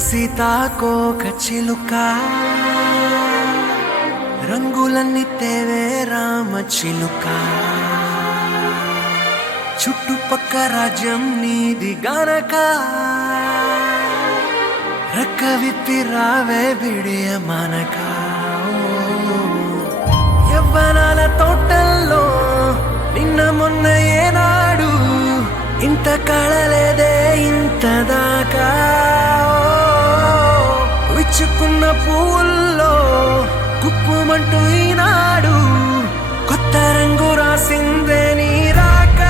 సీతాకోక చిలుక రంగులన్నీ తేవే రామ చిలుక చుట్టుపక్క రాజ్యం నీది గనక రెక్క విప్పి రావే బిడియ మనక యవ్వనాల తోటల్లో నిన్న మొన్న ఏనాడు ఇంత కళలేదే ఇంత దాకా విచ్చుకున్న పువ్వుల్లో కుప్పుమంటూ ఈనాడు కొత్త రంగు రాసిందే నీ రాక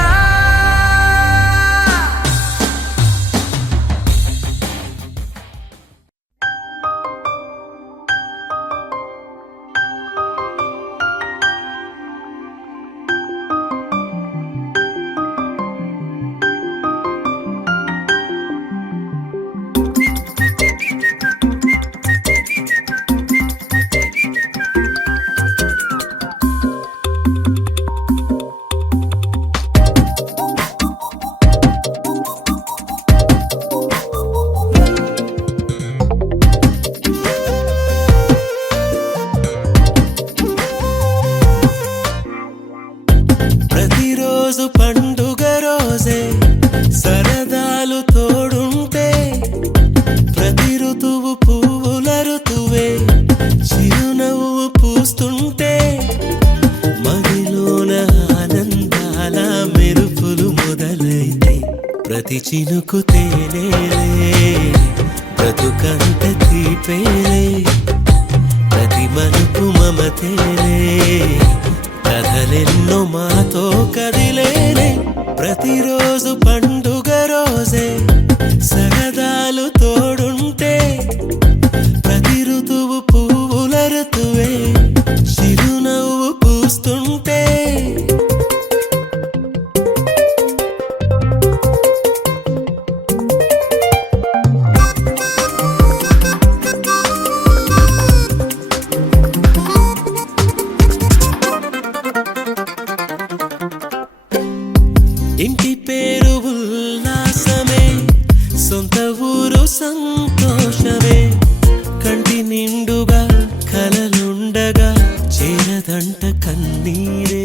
ప్రతిరోజు పండుగ రోజే సరదాలు తోడుంటే ప్రతి ఋతువు పువ్వుల ఋతువే చిరునవ్వు పూస్తుంటే మదిలోన ఆనందాల మెరుపులు మొదలైతే ప్రతి చినుకు తేనేలే బ్రతుకంత తీపేలే ప్రతి మనుపు మమతేలే కథలెన్నో మాతో కదిలేనే ప్రతిరోజు పండుగ రోజే సరదాలు తోడుంటే ప్రతి ఋతువు పువ్వుల ఋతువే చిరునవ్వు పూస్తుంటే ఇంటి పేరు ఉల్లాసమే సొంత ఊరు సంతోషమే కంటి నిండుగా కలలుండగా చేరదంట కన్నీరే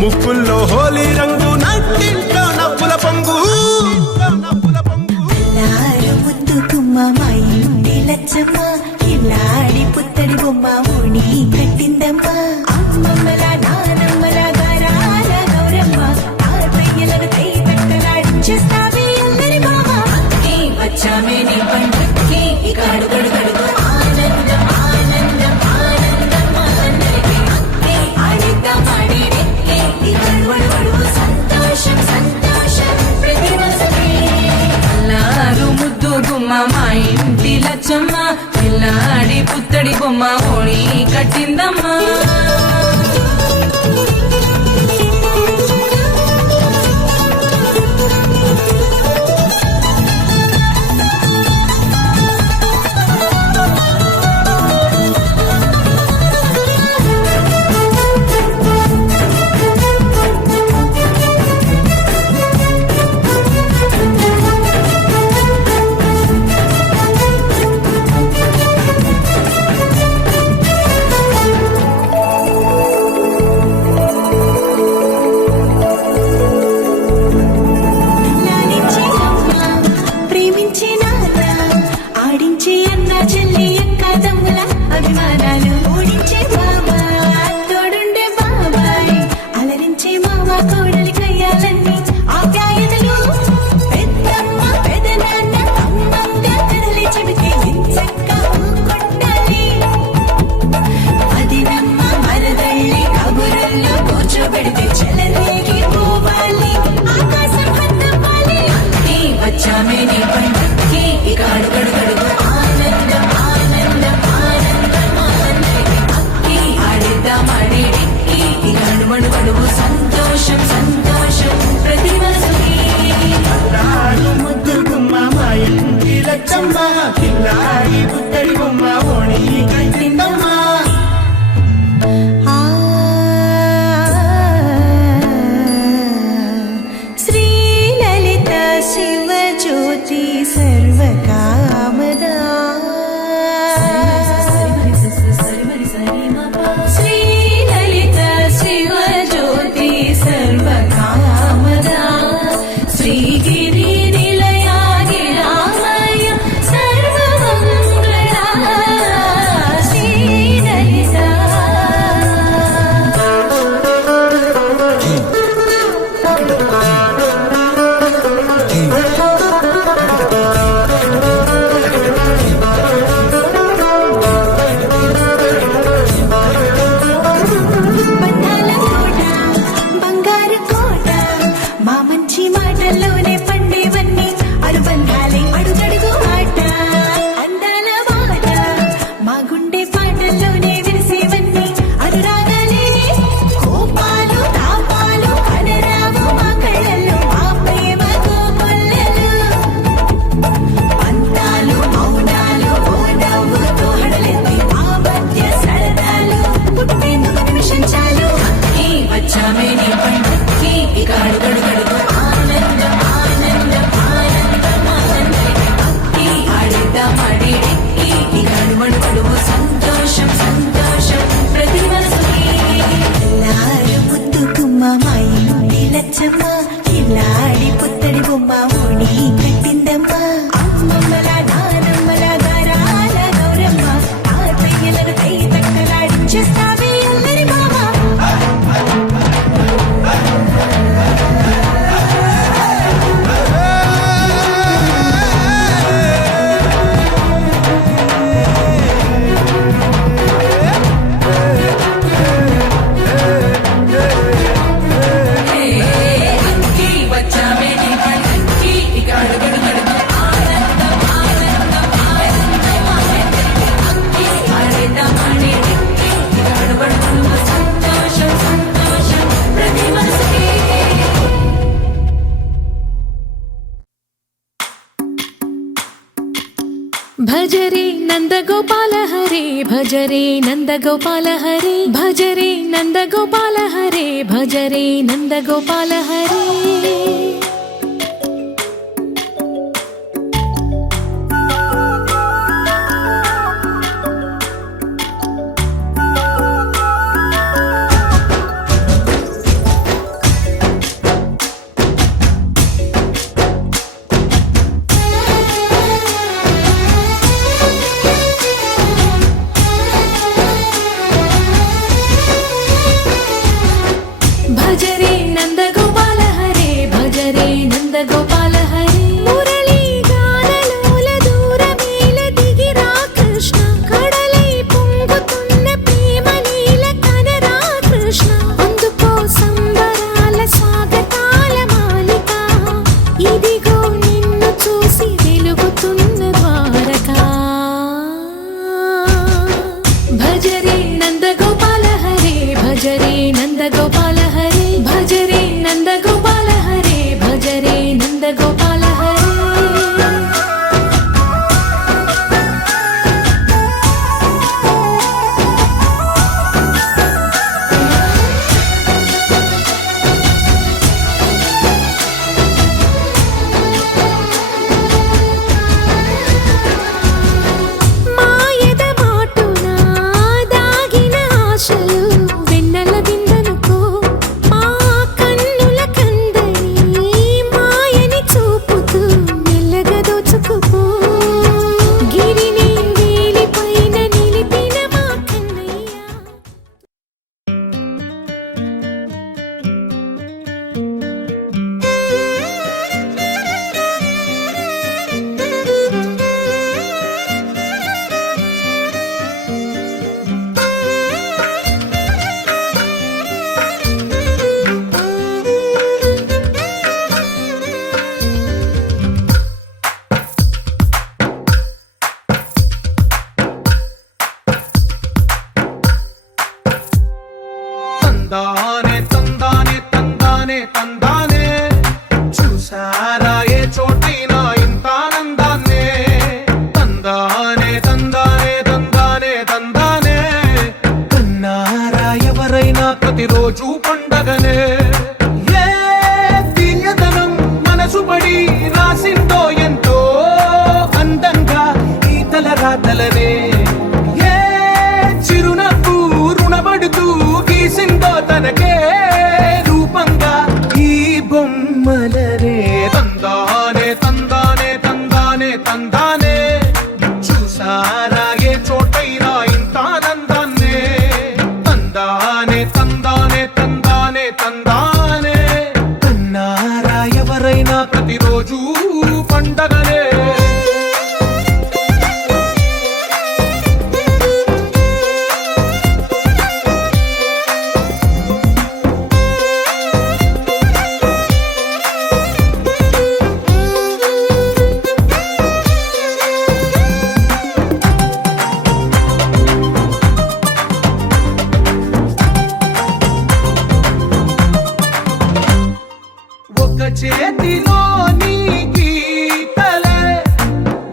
ముక్కుల్లో హోలీ రంగు నట్టింట్లో నవ్వుల పొంగు ముద్దుకుమ్మ మా ఇంటి లచ్చమ్మ ఇల్లాడి పుత్తడి బొమ్మ ఓణి కట్టిందమ్మ అమ్మమ్మల నానమ్మల గారాల గౌరమ్మ తాతయ్యలను కై కట్టలాడించేస్తావే అందరి బావ వచ్చామే నీ పంటకి ఇక అడుగడు గడుగు ఆనందం ఆనందం ఆనందం అందరికీ ఆడిద్దాం ఆడి సంతోషం సంతోషం ప్రతి మాసమే అల్లారు ముద్దు గుమ్మ మా ఇంటి లచ్చమ్మ పిల్లాడి పుత్తడి బొమ్మ ఓణి కట్టిందమ్మా మణువడువు సంతోషం సంతోషం ప్రతి మనసుకి అల్లారు ముద్దు గుమ్మ మా ఇంటి లచ్చమ్మ పిల్లాడి పుత్తడి బొమ్మ ఓణి కట్టిందమ్మ శ్రీలలిత శివజ్యోతి సర్వకామదా శ్రీలలిత శివజ్యోతి సర్వకామదా శ్రీగిరి నిలయాగి రామయ్య సర్వమంగళ శ్రీలలిత బంధాల కోట బంగారు కోట మా మంచి మాటల్లోనే పండేవన్నీ అనుబంధాలే అడుగడుగు ఆట అందాల బాట మా గుండె పాటల్లోనే విరిసేవన్నీ అనురాగాలే కోపాలు తాపాలు అనరావు మా కళ్ళల్లో మా ప్రేమ కోకొల్లలు పంతాలు మౌనాలు ఓ నవ్వుతో హడలెత్తి మా మధ్య సరదాలు పుట్టేందుకు నిమిషం చాలు ఈ వచ్చామే నీ పండుకి ఇక అడుగడుగడుగు ఆనందం ఆనందం ఆనందం ఆనందం ఈ ఆడిద్దాం ఆడేడెక్కి ఇక అడుగడుగడుగు సంతోషం సంతోషం ప్రతి మనసుకి ఎల్లారు ముద్దు గుమ్మ మా ఇంటి లచ్చమ్మ కిల్లాడి పుత్తడి బొమ్మ ఓణి కట్టిందమ్మ అమ్మమ్మల నానమ్మల గారాల గౌరమ్మ తాతయ్యలను కై తక్కలాడించేస్తావే అల్లరి మామ ఈ వచ్చామే నీ పండుకి ఇక అడుగడుగడుగు ఆనందం ఆనందం ఆనందం ఆనందం ఈ ఆడిద్దాం ఆడేడెక్కి ఇక అడుగడుగడుగు సంతోషం సంతోషం ప్రతి మనసుకి భజరే నందగోపాల హరే భజరే నందగోపాల హరే భజరే నందగోపాల హరే భజరే నందగోపాల హరే భజరే నందగోపాల హరే భజరే నందగోపాల హరే మురళీ గానలోల దూరమేల దిగిరా కృష్ణ కడలై పొంగుతున్న ప్రేమ నీల కనరా కృష్ణ అందుకో సంబరాల స్వాగతాల మాలిక ఇదిగో నిన్ను చూసి వెలుగుతున్న ద్వారకా భజరే నందగోపాల హరే భజరే నందగోపాల హరే భజరే నందగోపాల హరే భజరే నందగోపాల హరే మాయద మాటున దాగిన ఆశలు వెన్నెల విందనుకో పండగనే ఏ తీయదనం మనసు పడి రాసిందో ఎంతో అందంగా ఈ తల రాతలనే ఏ చిరునవ్వు రుణపడుతూ గీసిందో తనకే రూపంగా ఈ బొమ్మలనే తందానే తందానే తందానే తందానే చూసారా ఏ చోటైనా ఇంత ఆనందాన్నే తందానే తందానే తందానే తందానే అన్నారా ఎవరైనా ప్రతిరోజు పండగనే ఒక చేతిలో నీ గీతలే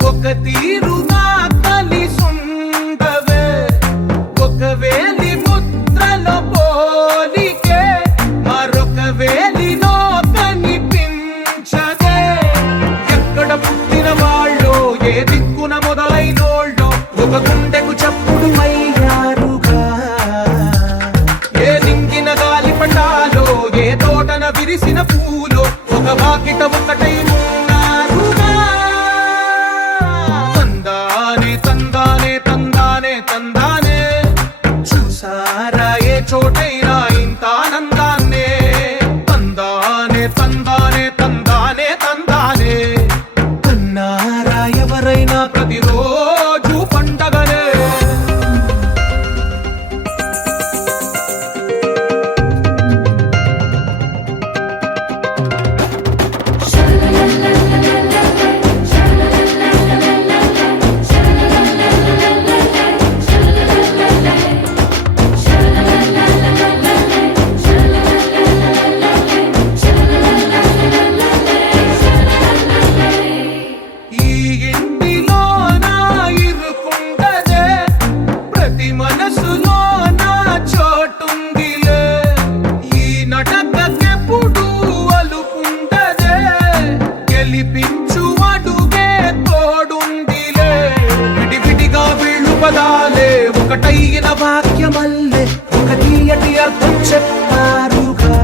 ఒక తీరుగా కలిసుండవే ఒక వేలి ముద్రల పోలికే మరొక వేలిలో కనిపించదే ఎక్కడ పుట్టిన వాళ్ళో ఏ దిక్కున మొదలైనోళ్ళో ఒక గుండెకు చప్పుడు అయ్యారుగా ఏ దింగిన గాలి పండాలో ఏ తోటన విరిసిన పూలో ఒక వాకిట ఒకటై ఉన్నారుగా తందానే తందానే తందానే తందానే చూసారా ఏ చోటైనా ఇంత ఆనందాన్నే తందానే తందానే తందానే తందానే అన్నారా ఎవరైనా ప్రతిరోజు పండగనే ఈ ఇంటిలో నా ఇరుకుండదే ప్రతి మనసులో నా చోటుందిలే ఈ నటకెప్పుడు అలుపుండదే గెలిపించు అడుగే తోడుందిలే విడివిడిగా వీళ్ళు పదాలే ఒకటైన వాక్యమల్లే ఒక తీయటి అర్థం చెప్పారుగా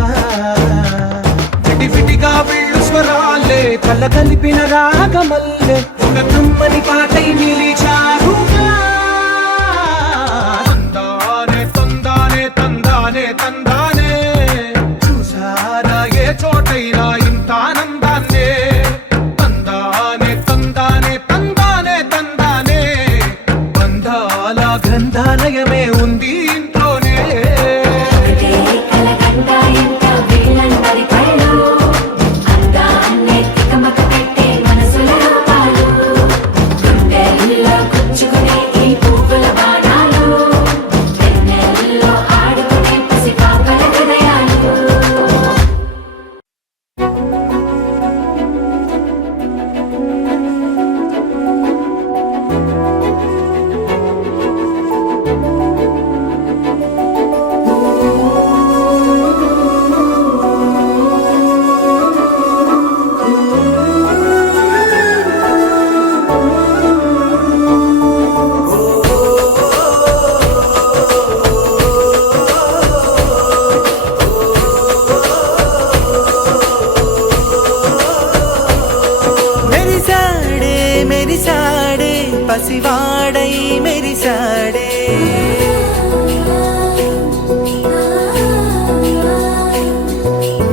విడివిడిగా వీళ్ళు స్వరాలే కల కలిపిన రాగమల్లే ఒక కమ్మని పాటై నిలిచారుగా తందానే తందానే తందానే తందానే చూసారా ఏ చోటైనా ఇంత ఆనందాన్నే తందానే తందానే తందానే తందానే బంధాల గ్రంథాలయమే ఉంది ఇంట్లోనే ఒకటే కలకండ ఇంత వీళ్ళందరి కళ్ళు అందాన్నే తికమక పెట్టే మనసుల రూపాలు గుండెల్లో గుచ్చుకునే ఈ పువ్వుల బాణాలు వెన్నెల్లో ఆడుకునే పసిపాపల హృదయాలు మెరిసాడే మెరిసాడే పసివాడై మెరిసాడే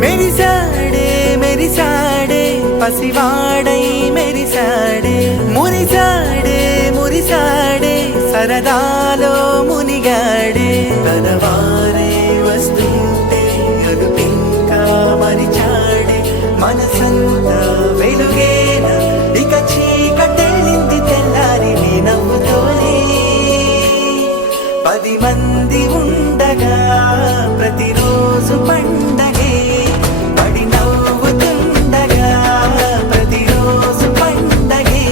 మెరిసాడే మెరిసాడే పసివాడై మెరిసాడే మురిసాడే మురిసాడే సరదాలో మునిగాడే తనవారే వస్తుంటే అదుపింకా మరిచాడే మనసంతా వెలుగేన ఇక చీకటెళ్ళింది తెల్లారి నీ నవ్వుతోనే 10 మంది ఉండగా ప్రతిరోజు పండగే పడి నవ్వుతుండగా ప్రతిరోజు పండగే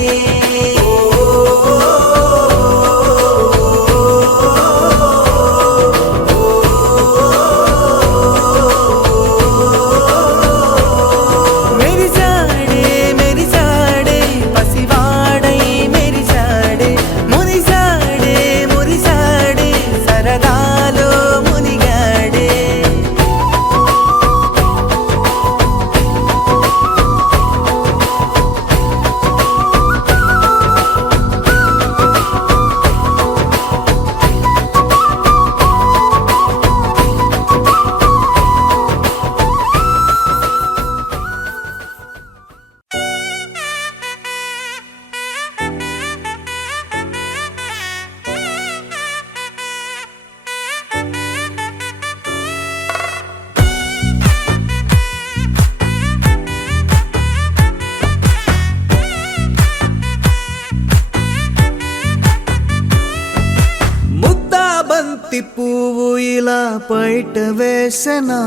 పైట వేసెనా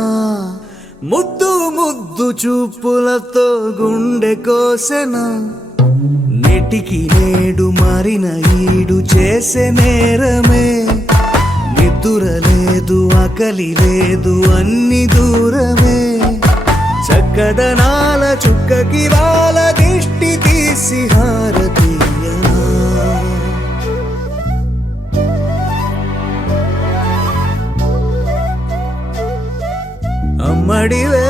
ముద్దు ముద్దు చూపులతో గుండె కోసెనా నెటికి నేడు మారిన ఈడు చేసే నేరమే నిద్ర లేదు ఆకలి లేదు అన్ని దూరమే చక్కదనాల చుక్కకి వాళ్ళ దిష్టి తీసి హారతీయనా అమ్మడివే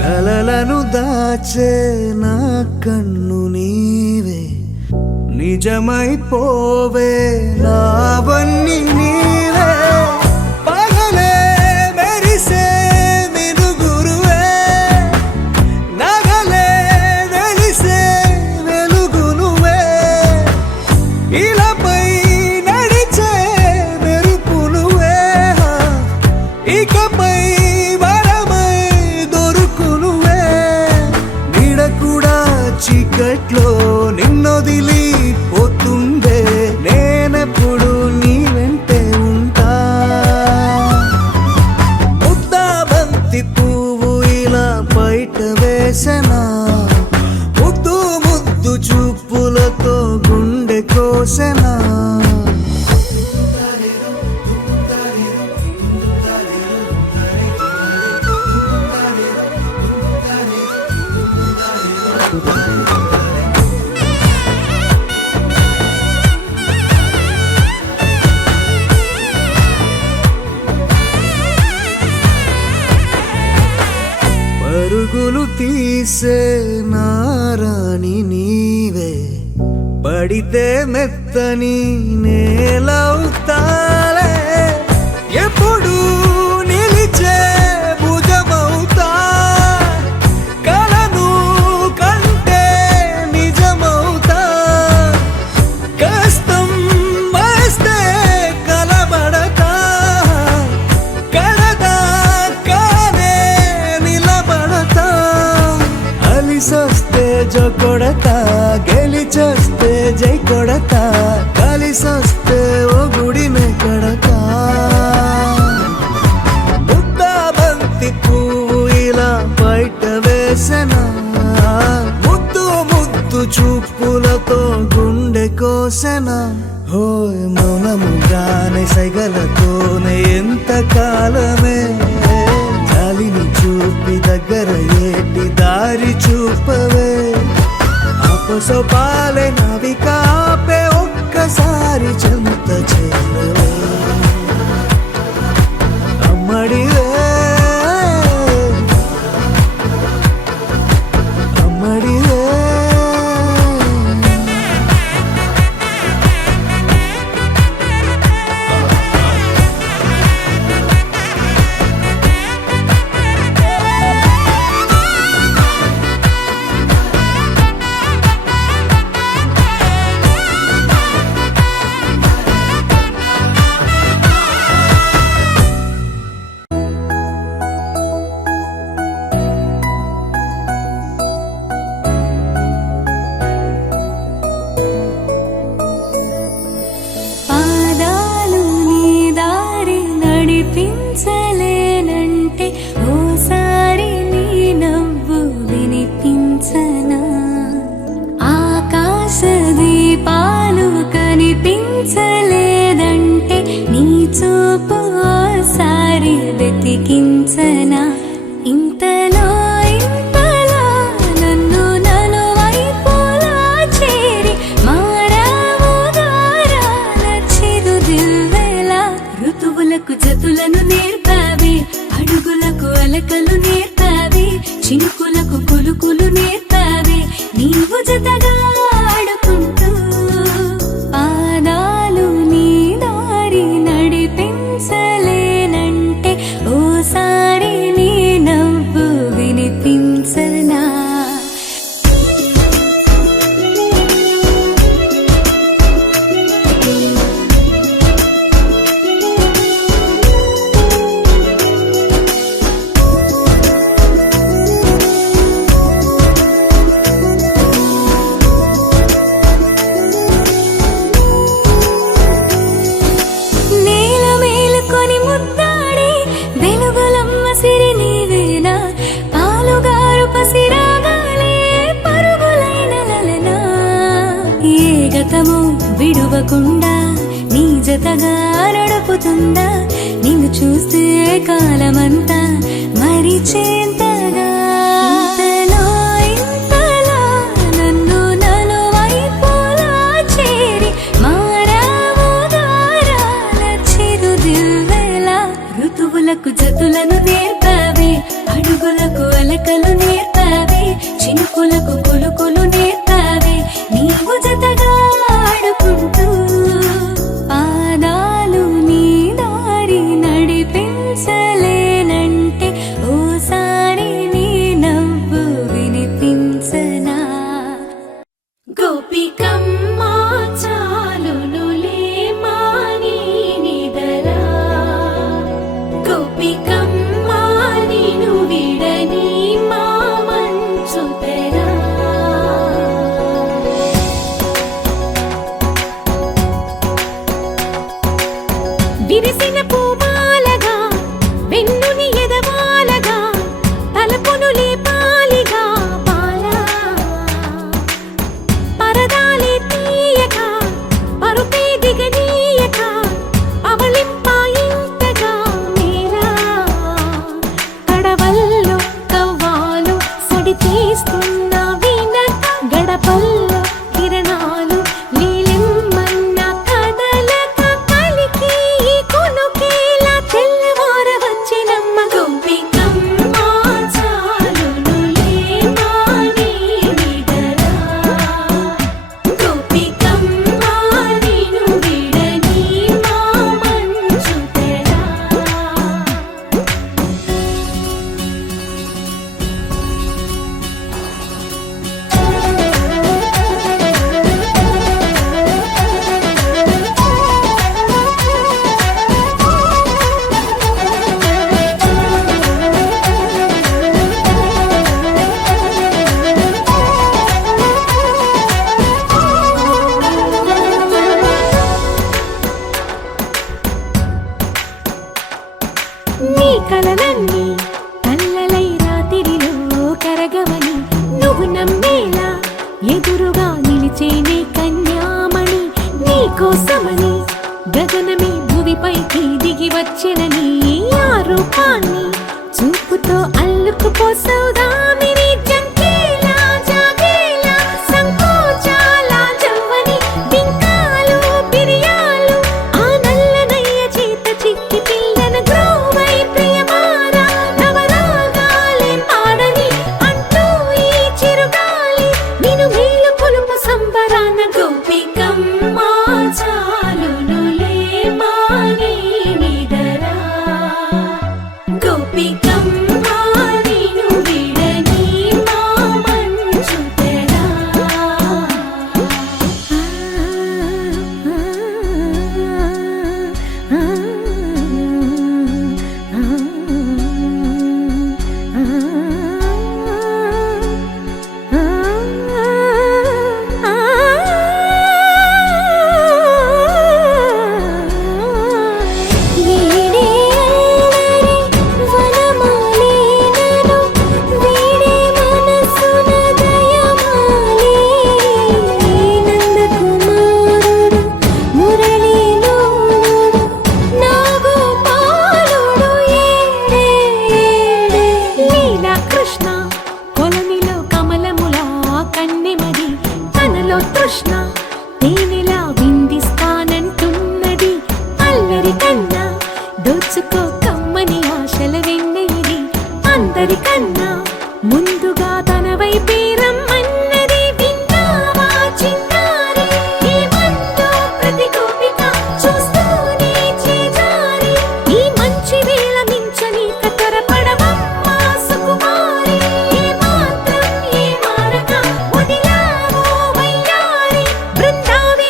కలలను దాచే నా కన్ను నీవే నిజమైపోవే నావన్నీ నీవే పగలే మెరిసే మినుగురువే నగలే వెలిసే వెలుగు నువ్వే ఇలాపై నడిచే మెరుపు నువ్వే ఇకపై వరమై దొరుకు నువ్వే నీడ కూడా చీకట్లో నిన్నొదిలి పోతుండే నేనెప్పుడు నీ వెంటే ఉంటా ముద్దా బంతి పువ్వు ఇలా బయట వేసెనా ముద్దు ముద్దు చూపులతో గుండె కోసెనా పరుగులు తీసే నారాణి నీవే పడితే మెత్తని నేలవుతాలే ఎప్పుడు నిలిచే భుజమవుతా కలను కంటే నిజమవుతా కష్టం వస్తే కలబడతా కడదాకానే నిలబడతా అలిసొస్తే జో కొడతా గెలిచొస్తే జై కొడతా కలిసొస్తే ఓ గుడినే కడతా ముద్దా బంతి పువ్వు ఇలా బయట వేసెనా ముద్దు ముద్దు చూపులతో గుండె కోసెనా హోయ్ మౌనముగానే సైగలతోనే ఎంత కాలమే జాలిని చూపి దగ్గర ఏటి దారి చూపవే ఆపసోపాలే నావిక ఆపే ఒక్కసారి చెంత చేరవే అమ్మడివే అమ్మడివే పాదాలు నీ దారి నడిపించలేనంటే ఓసారి నీ నవ్వు వినిపించనా ఆకాశ దీపాలు కనిపించలేదంటే నీ చూపు ఓసారి వెతికించనా ఇంతలో ఇంతలో నన్ను నలువైపులా చేరి మారావు దారాల చిరుదివ్వెలా ఋతువులకు జతులను నేర్పావి అడుగులకు అలకలు నేర్పావి చినుకులకు కులుకులు నేర్పావి నీవు జతగా ఆడుకుంటూ పాదాలు నీ దారి నడిపించలేనంటే ఓసారి నీ నవ్వు వినిపించనా విడువకుండా నీ జతగా నడుపుతుందా నిన్ను చూస్తే కాలమంతా మరిచేంతగా ఇంతలో ఇంతలా నన్ను నలువైపులా చేరి మారావు దారాల చిరుదివ్వెలా ఋతువులకు జతులను నేర్పావే అడుగులకు అలకలు నేర్పావే చినుకులకు కులుకులు నేర్పావే నీవు జతగా ఆడుకుంటూ పాదాలు నీ దారి నడిపించలేనంటే ఓసారి నీ నవ్వు వినిపించనా గోపికమ్మా చాలునులే మాని నిదరా గోపికమ్మా నిను విడని మా మంచు తెరా విరిసిన పూమాలగా వెన్నుని ఎదవాలగా తలపును లేపాలిగా బాలా పరదాలే తీయక పరుపే దిగనీయక అవలింపాయింతగా మేరా కడవల్లో కవ్వాలు సడి తీస్తున్న వినక గడపల్లో కిరణాలు నీలిమ్మన్న కదలక కలికి కొనుకేలా తెల్లవార వచ్చినమ్మ గోపికమ్మ చాలునులే మాని నిదరా గోపికమ్మ నిను విడని మా మంచు తెరా నీ కలలన్నీ కల్లలై రాత్రిలో కరగవని నువ్వు నమ్మేలా ఎదురుగా నిలిచేనే కన్యామణి నీ కోసమని గగనమే భువిపైకి దిగి వచ్చినని ఆ రూపాన్ని చూపుతో అల్లుకుపోసౌదామిని జంకేలా జాగేలా సంకోచాల జవ్వని బింకాలు బిరియాలు ఆ నల్లనయ్య చేత చిక్కి పిల్లన గ్రోవై ప్రియమారా నవరాగాలే పాడని అంటూ ఈ చిరుగాలి నిన్ను మేలు కొలుపు సంబరాన గోపికమ్మ చాలునులే మాని నిదరా గోపికమ్మ నిను విడని మా మంచు తెరా వీడే అల్లరి వనమాలినను వీడే మనసున దయమాలి నందకుమారుడు మురళీలోలుడు నాగోపాలుడు ఏడే ఏడే లీలా కృష్ణ కొలనిలో కమలములా కన్నెమది తనలో తృష్ణ తేనెలా విందిస్తానంటున్నది అల్లరి కన్నా దోచుకో కమ్మని ఆశల వెన్నెయిది అందరికన్నా ముందుగా తన వైపే రమ్మన్నది విన్నావా చిన్నారి ఈ మందో ప్రతి గోపిక చూస్తూనే చేజారి ఈ మంచి వేళ మించని కతరపడవమ్మ సుకుమారి ఏ మాత్రం ఏ మారక వదిలావో వయ్యారి బృందావి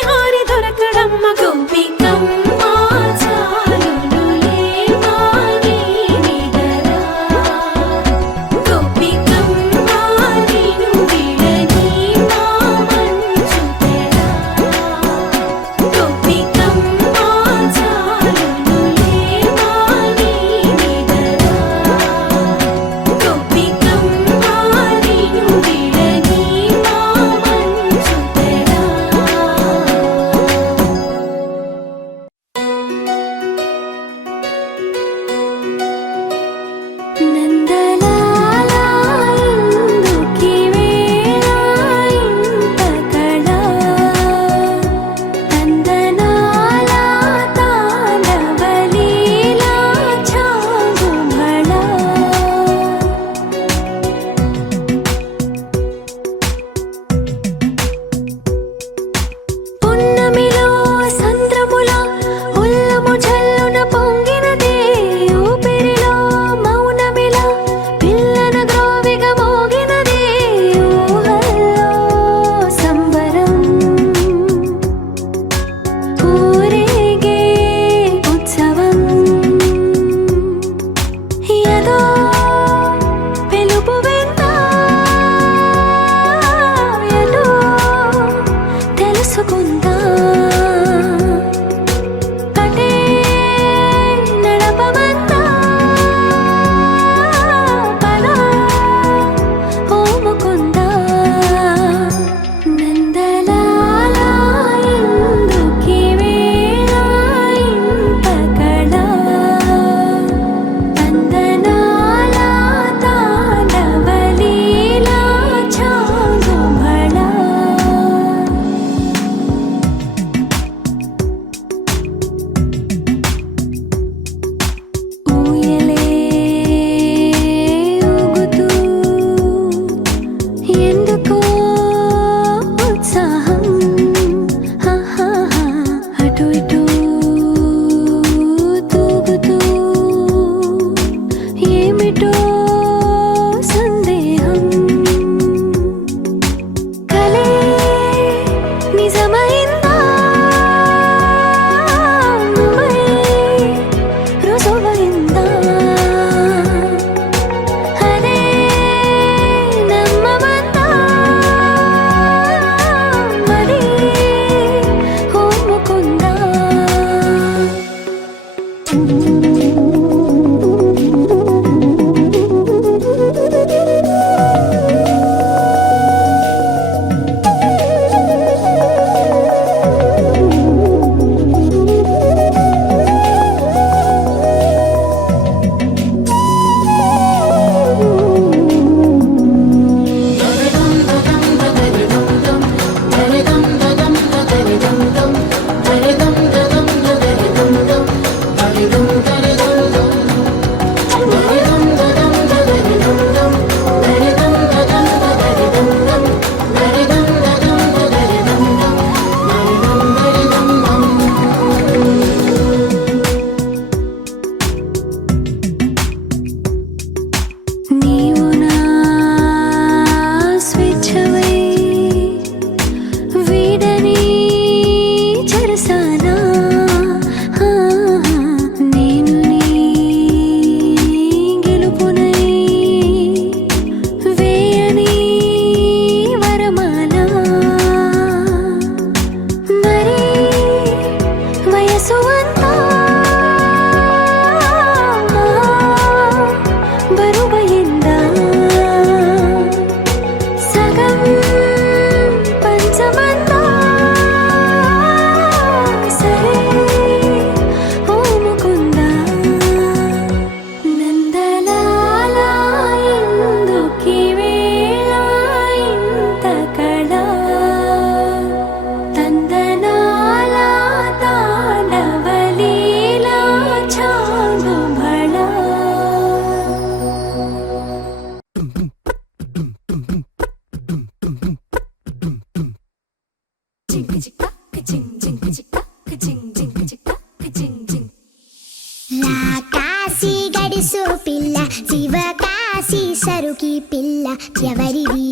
చలాకీ పిల్ల ఎవరిది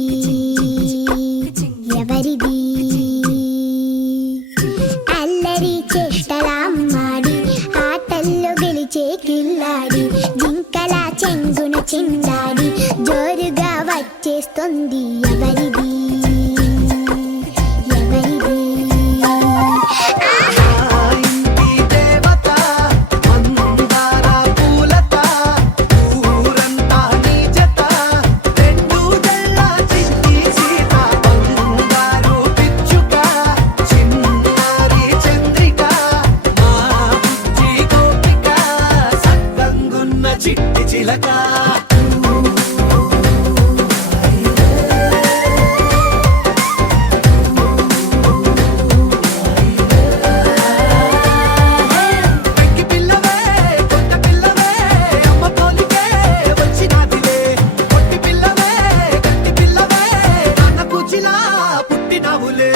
ఎవరిది అల్లరి చేష్టలామ్మాడి ఆటల్లో గెలిచే కిల్లాడి జింకల చెంగున చిందాడి జోరుగా వచ్చేస్తుంది ఎవరిది ఎవరిది ఇంటి దేవత మందార పూలత ఊరంతా నీ జత రెండు జల్ల చిట్టి సీత బంగారు పిచ్చుక చిన్నారి చంద్రిక మా బుజ్జి గోపిక సక్కంగున్న చిట్టి చిలక పెంకి పిల్లవే కొత్త పిల్లవే అమ్మ పోలికే వచ్చినాదిలే కొట్టి పిల్లవే గట్టి పిల్లవే నాన్న కూచిలా పుట్టినావులే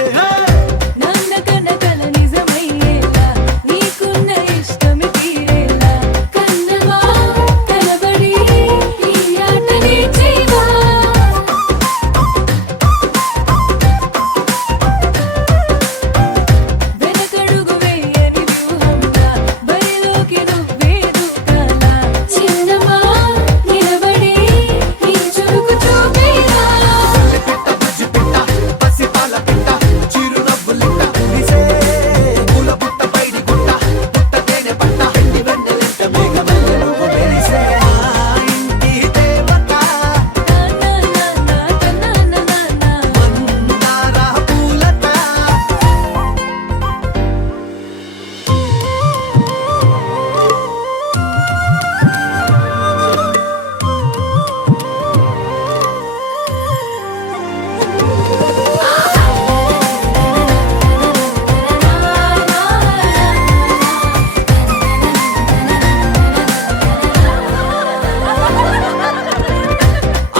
నన్న కనకల నిజమయ్యేలా నీకున్న ఇష్టమి తీరేలా కన్నవా కనబడి ఈ ఆటని చేయవా వెనకడుగు వేయని వ్యూహంలా బరిలోకి నువ్వే దూకాలా చిన్నమా నిలబడి ఈ చురుకు చూపేలా పెట్ట బుజ్జి పెట్ట పసి పాల పెట్ట చిరునవ్వులిట్ట కురిసే పూల పుట్ట పైడి గుట్ట పుట్ట తేనె పట్ట ఎండి వెన్నెలెంట మేఘమల్లె నువ్వు మెరిసే మా ఇంటి దేవత మందార పూలత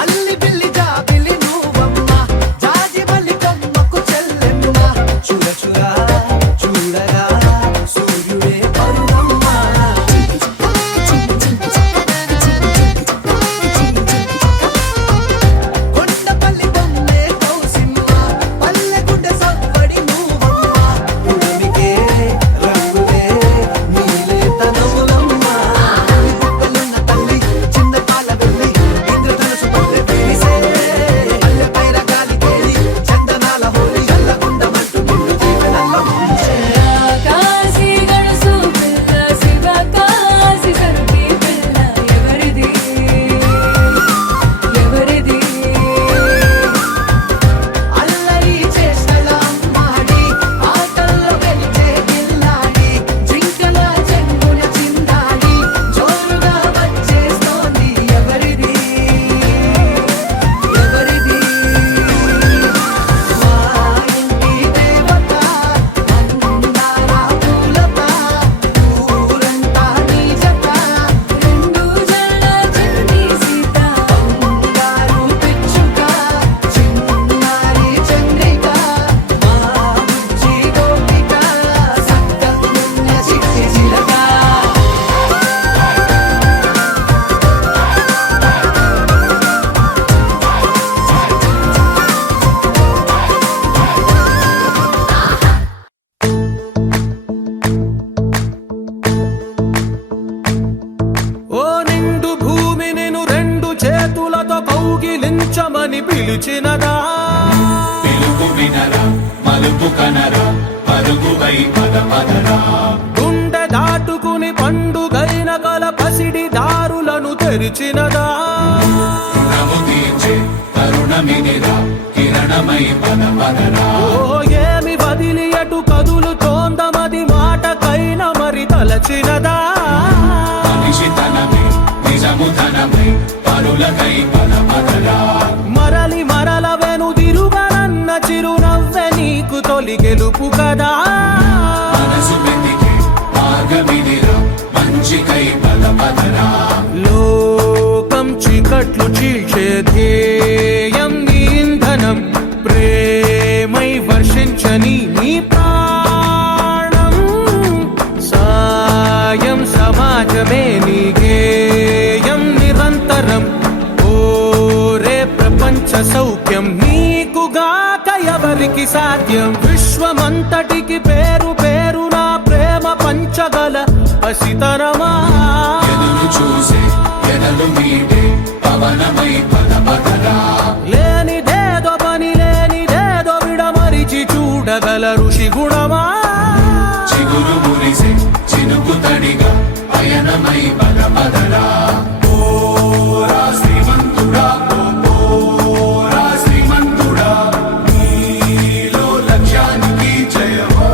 అల్లి బిల్లి జాబిలి నువ్వమ్మ జాజి మల్లి కొమ్మకు చెల్లెమ్మ చూడ చూడ చూడగా సూర్యుడే పరువమ్మ కొండపల్లి బొమ్మే కౌసిమ్మ పల్లె గుండె సవ్వడి నువ్వమ్మ ఉడమికే రంగులే నీలే తనములమ్మ బుక్కలున్న తల్లి చిన్న పాల వెళ్ళి ఇంద్రధనుసు పల్లె విరిసే పల్లె పైర గాలి కేలి చందనాల హోలీ చల్లగుండమంటూ నిన్ను జీవనంలో ముంచే కాశీ గడుసు పిల్ల శివ కాశీ సరుకి పిల్ల ఎవరిది ఎవరిది అల్లరి చేష్టలామ్మాడి ఆటల్లో గెలిచే గిల్లాడి జింకల చెంగున చిందాడి జోరుగా వచ్చేస్తోంది ఎవరిది ఎవరిది మా ఇంటి దేవత మందార పూలత ఊరంతా నీ జత రెండు జల్ల చండి సీత బంగారు పిచ్చుక చిన్నారి చంద్రిక మా బుజ్జి గోపిక సక్కంగున్న చిట్టి చిలక ఓ నిండు భూమి నేను రెండు చేతులతో కౌగిలించమని పిలిచినదా పిలుపు వినరా మలుపు కనరా పరుగువై పద పదరా గుండె దాటుకుని పండుగైన కల పసిడి దారులను తెరిచినదా రుణము తీర్చే తరుణమినిరా కిరణమై పద పదరా ఓ ఏమి వదిలి అటు కదులుతోందమది మాటకైన మరి తలచినదా మనిషి తనమే నిజము ధనమై పరులకై పద పదరా మరలి మరల వెనుదిరుగనన్న చిరునవ్వె నీకు తొలి గెలుపు కదా మనసు వెతికే మార్గమినిరా మంచికై పద పదరా లోకం చీకట్లు చీల్చే ధ్యేయం నీ ఇంధనం ప్రేమై వర్షించని నీ ప్రాణం సాయం సమాజమే నీ గేయం నిరంతరం ఓరే ఎవరికి సాధ్యం విశ్వమంతటికి పేరు పేరున ప్రేమ పంచగల పసితనమా ఎదురు చూసే ఎదలు మీటే పవనమై పద పదరా లేనిదేదో పని లేనిదేదో విడమరిచి చూడగల ఋషి గుణమా చిగురు మురిసే చినుకు తడిగా పయనమై పద పదరా ఓరా శ్రీమంతుడా ఓరా శ్రీమంతుడా నీలో లక్ష్యానికి జయమో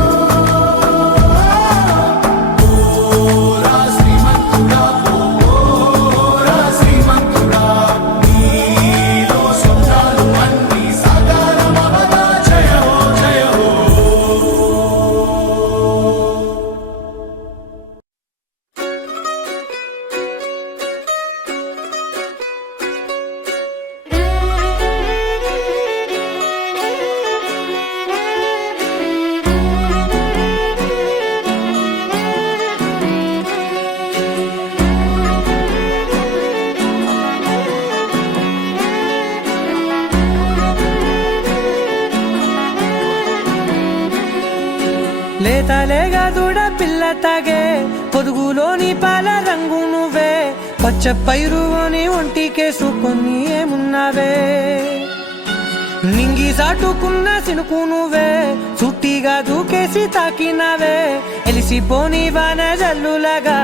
ఓరా శ్రీమంతుడా ఓరా శ్రీమంతుడా నీలో స్వప్నాలు అన్నీ సాకారమవదా జయమో జయమో లేతలేగా దూడ పిల్ల తాగే పొదుగులోని పాల రంగు నువ్వే పచ్చ పైరుని ఒంటికేసుకొని ఏమున్నావే నింగి సాటుకున్న సినుకు నువ్వే చుట్టిగా దూకేసి తాకినావే ఎలిసిపోని వాన జల్లులగా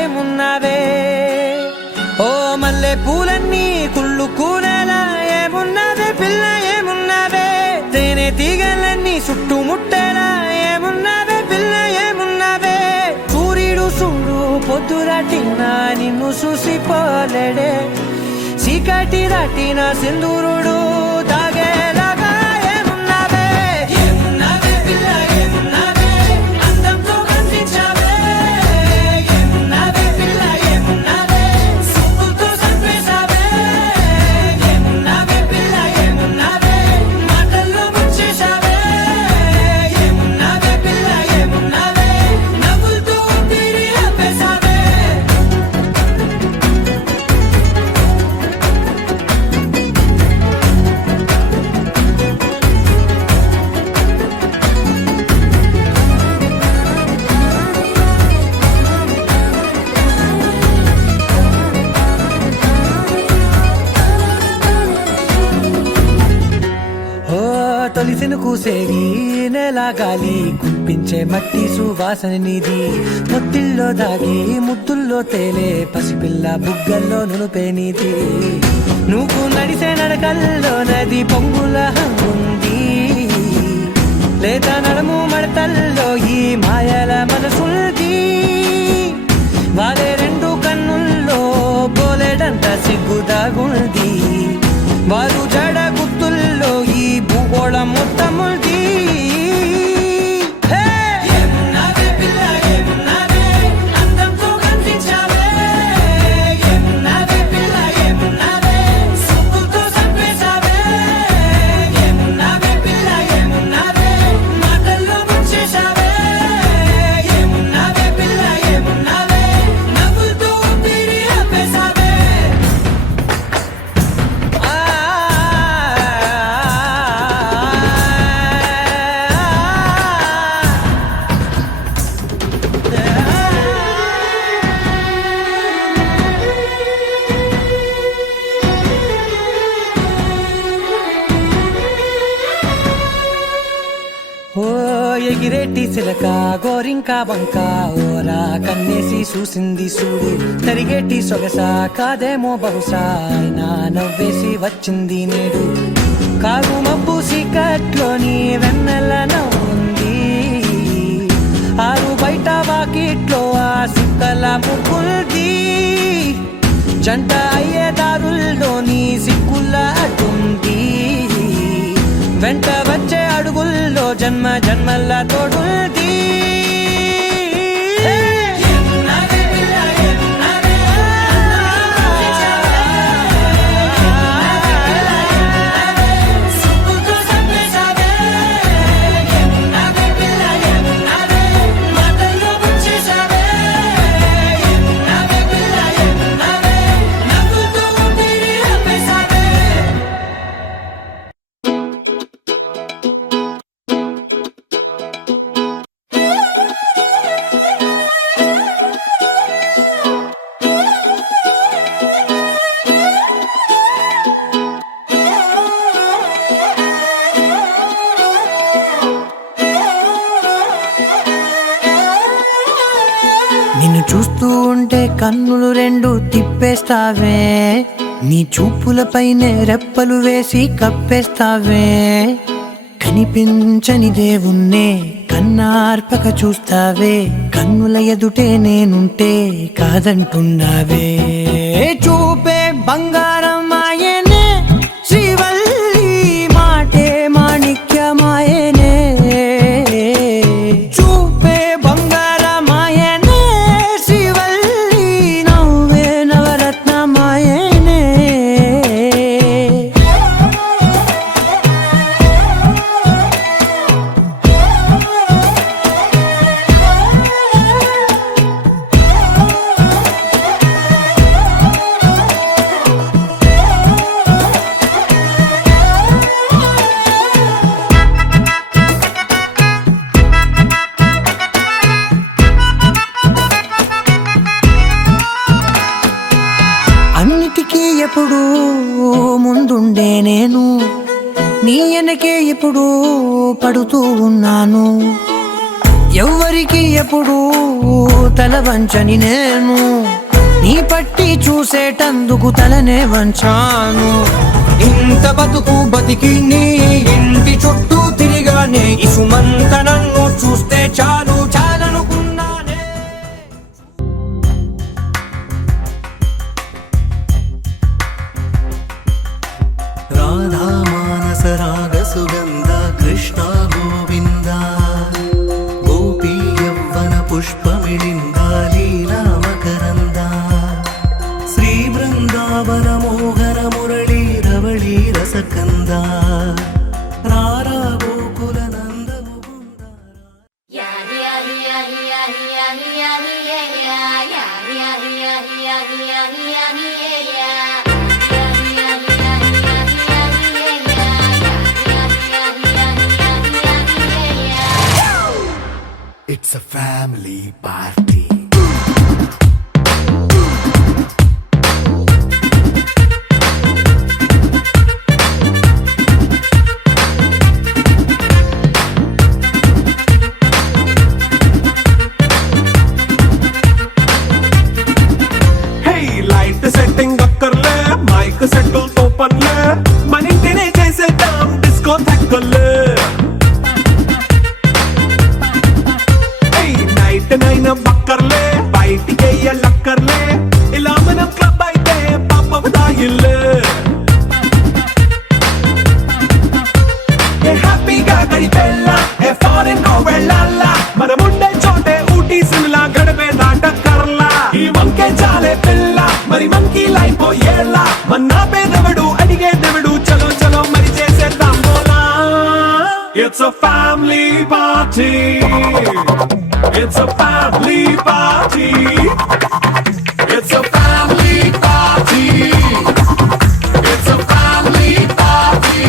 ఏమున్నావే ఓ మల్లె పూలన్నీ కుళ్ళు కూనేలా ఏమున్నావే పిల్ల ఏమున్నావే తేనె తీగలన్నీ చుట్టుముట్టేలా ఏమున్నావే పిల్ల ఏమున్నావే సూర్యుడు చూడు పొద్దురాటిన నిన్ను చూసిపోలేడే చీకటి దాటిన సింధూరుడు దాగేలాగా ఏమున్నావే ఏమున్నావే పిల్ల ఏమున్నావే అందంతో కనిపించావే ఏమున్నావే పిల్ల ఏమున్నావే సుక్కుతో చంపేశావే ఏమున్నావే పిల్ల ఏమున్నావే మాటల్లో ముంచేశావే ఏమున్నావే పిల్ల ఏమున్నావే నవ్వులతో ఊపిరి ఆపేశావే ఓ తొలిసిన కూసేరి నెల గాలి కుప్పించే మట్టి సువాసన నీది ముత్తిల్లో దాగి ముత్తుల్లో తేలే పసిపిల్ల బుగ్గల్లో నునుపే నీది నువ్వు నడిసే నడకల్లో నది పొంగుల హంగుంది లేత నడుము మడతల్లో ఈ మాయల మనసుంది వాలే రెండు కన్నుల్లో బోలెడంత సిగ్గుదాగుంది వారు జడ గుత్తుల్లో ఈ భూగోళం మొత్తముంది ఏమున్నావే పిల్ల ఏమున్నావే అందంతో కనిపించావే ఏమున్నావే పిల్ల ఏమున్నావే సుక్కుతో చంపేశావే ఏమున్నావే పిల్ల ఏమున్నావే మాటల్లో ముంచేశావే ఏమున్నావే పిల్ల ఏమున్నావే నవ్వులతో ఊపిరి ఆపేశావే ఓ ఎగిరేటి సిలక గోరింక వంక ఓరా కన్నేసి చూసింది చూడు తరిగేటి సొగస కాదేమో బహుశా అయినా నవ్వేసి వచ్చింది నేడు కారు మబ్బు సీకట్లోని వెన్నెల నవ్వుంది ఆరు బయట వాకిట్లో ఆ సుక్కల ముగ్గుల్ది జంట అయ్యే దారుల్లోని సిగ్గుల అడ్డుంది వెంట వచ్చే అడుగుల్లో జన్మ జన్మల్ల తోడుంది చూస్తూ ఉంటే కన్నులు రెండు తిప్పేస్తావే, నీ చూపులపైనే రెప్పలు వేసి కప్పేస్తావే. కనిపించని దేవుణ్ణే కన్నార్పక చూస్తావే, కన్నుల ఎదుటే నేనుంటే కాదంటున్నావే. చూపే బంగారం ఆయనే, శ్రీవల్లి మాటే మాణిక్యమాయనే. చూపే బంగారమాయనే, శ్రీవల్లి నవ్వే నవరత్నమాయనే. అన్నిటికీ ఎప్పుడు ముందుండే నేను, నీ వెనకే ఎప్పుడు పడుతూ ఉన్నాను. ఎవ్వరికి ఎప్పుడు తల వంచని నేను, నీ పట్టి చూసేటందుకు తలనే వంచాను. ఇంత బతుకు బతికి నీ ఇంటి చుట్టూ తిరిగానే, ఇసుమంత నన్ను చూస్తే చాలు చాలనుకున్నానే. రాధా మానస రాగ సుగంధ కృష్ణ గోవింద, గోపీ యవ్వన పుష్పమిళింద లీలా మకరంద, శ్రీ బృందావన మోహన మురళీ రవళీ రసకంద, రారా గోకుల నంద Mukunda. It's a family party. Hey, light setting అక్కర్లే, మైక్ సెట్టుల్ తో పనిలే, మన ఇంటినే చేసేద్దాం డిస్కో థెక్కలే. నైట్ బక్కర్లే, బయటికి లక్కర్లే, ఇలా మనం క్లబ్ అయితే పాపదాయిల్లే. హ్యాపీగా గడిపెళ్ళ, ఫారెన్ వెళ్ళాలా, మనముండే చోటే ఊటీ సిమ్లా గడిపే దాటక్కర్లా. ఈ వంకే చాలే పిల్ల, మరి మంకీ లైఫ్ ఏళ్ళ, మన్నా పేదవడు అడిగేదెవడు, చలో చలో మరి చేసేద్దాం బోలా. It's a family party. It's a family party. It's a family party. It's a family party.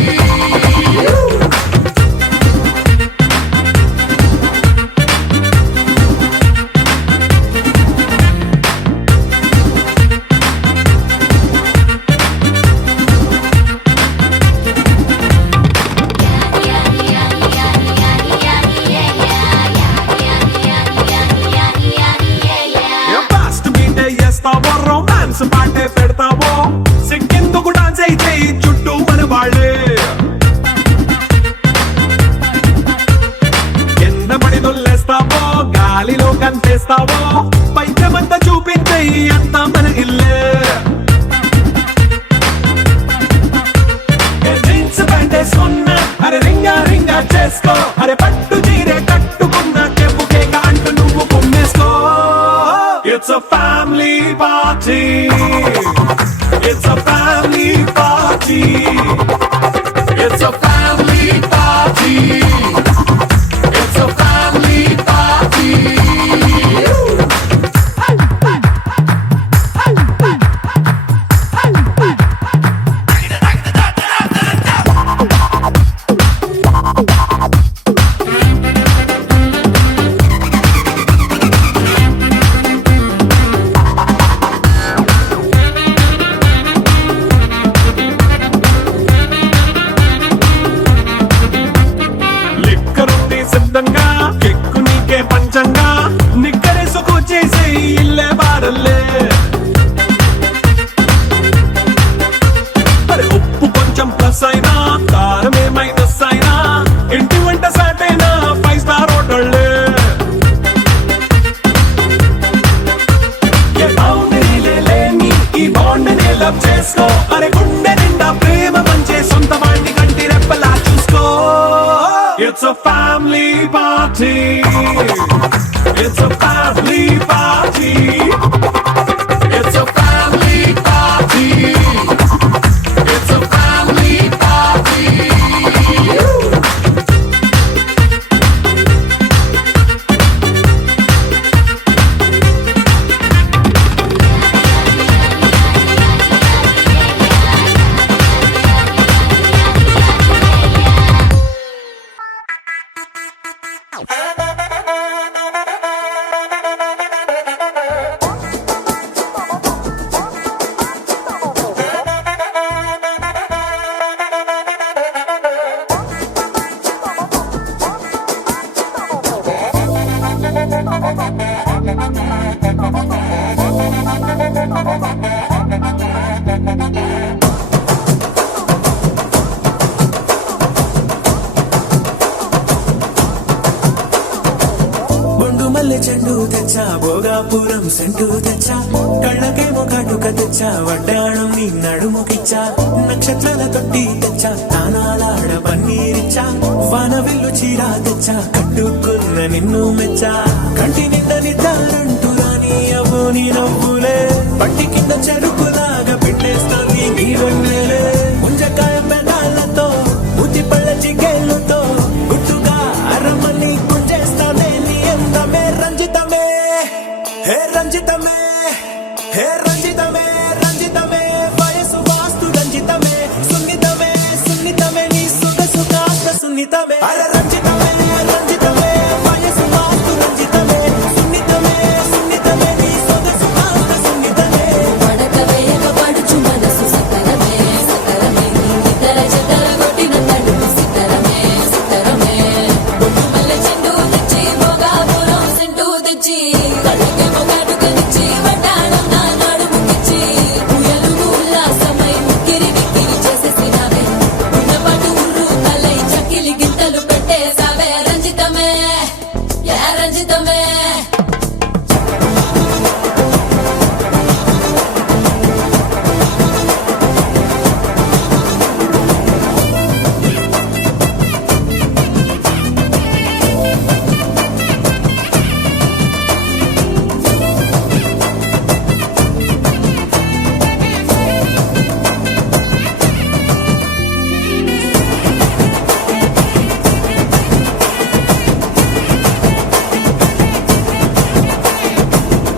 Romance పాటే పెడతావో, సిక్కిందుకు డాన్స్ అయితే చుట్టూ మన వాళ్ళే. కింద పడి దొల్లేస్తావో, గాలిలో కంటేస్తావో, పైకమంతా చూపించే అంతా మన ఇల్లే. జీన్స్ ప్యాంట్ వేసుకున్నా, అరే రింగా రింగా చేసుకో, అరే పట్టు చీరే కట్టుకున్నా, చెప్పుకే అంటూ నువ్వు కుమ్మేసుకో. It's a family party. It's a family party. It's a family party. It's a family party. a family party. It's a family party. It's a family party. It's a family party. బొండు మల్లె చెండు తెచ్చా Bhogapuram scent తెచ్చా కళ్ళకేమో కాటుక తెచ్చా వడ్డాణం నీ నడుముకిచ్చా నక్షత్రాల తొట్టి తెచ్చా తానాలాడ పన్నీరిచ్చా వానవిల్లు చీరా తెచ్చా కట్టుకున్న నిన్ను మెచ్చా కంటి నిండా నిద్దారంటూ రాని అవ్వు నీ నవ్వులే పట్టి కింద చెరుకులాగా పెట్టేస్తాంది నీ వెన్నెలే ముంజకాయ పెదాలతో ముతి పళ్ళ చికేళ్ళతో గుట్టుగా అరమని గుంజేస్తానే నీ అందమే రంజితమే హే రంజితమే హే రంజితమే రంజితమే వయసు వాస్తు రంజితమే సున్నితమే సున్నితమే నీ సుగసు కాస్త సున్నితమే అరే రంజితమే రంజితమే వయసు వాస్తు రంజితమే సున్నితమే సున్నితమే నీ సుగసు కాస్త సున్నితమే పడక వేయక పడుచు మనసు సతరమే సతరమే ఇతర చెతర కొట్టిన తడుపు సితరమే సితరమే బొట్టు మల్లె చెండు తెచ్చి భోగాపురం సెంటు తెచ్చి కళ్ళకేమో కాటుకనిచ్చి వడ్డాణం నా నడుముకిచ్చి ఉయ్యాలుగు ఉల్లాసమై ముక్కిరి విక్కిరి చేసేసినావే ఉన్నపాటు ఉర్రు తలై చకిలి గింతలు పెట్టేసావే రంజితమే యా రంజితమే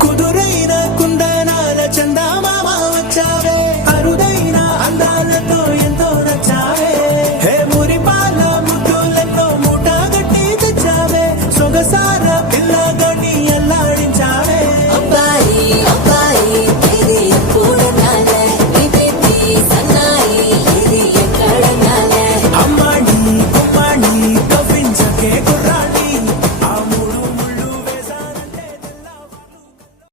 కుదురైన కుందనాల చందమామ